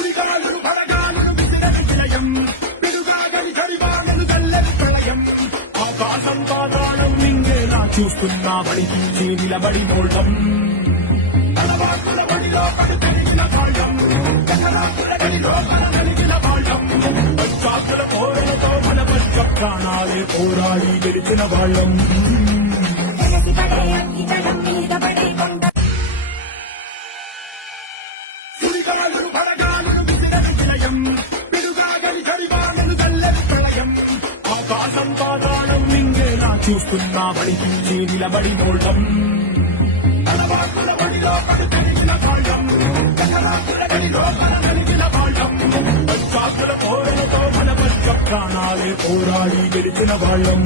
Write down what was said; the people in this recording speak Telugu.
సుడిగాలులు బలగాలులు విసిరని విలయం పిడుగాగని కడివానలు గల్లని ప్రళయం ఆకాశం పాతాళం మింగేలా చూస్తున్నా బడికి నిలబడి నోళ్ళం తలవాకుల బడిలో పడు కలిగిన బాళ్యం గగనాకుల గడిలో కలిగిన బాళ్యం పంచాకుల పోరలతో మన పచ్చ ప్రాణాలే పోరాడి గెలిచిన వాళ్ళం సుడిగాలులు బలగాలులు విసిరని విలయం పిడుగాగని కడివానలు గల్లని ప్రళయం ఆకాశం పాతాళం మింగేలా చూస్తున్నా బడికి నిలబడి నోళ్ళం తలవాకుల బడిలో పడు కలిగిన బాళ్యం గగనాకుల గడిలో కలిగిన బాళ్యం పంచాకుల పోరలతో మన పచ్చ ప్రాణాలే పోరాడి గెలిచిన వాళ్ళం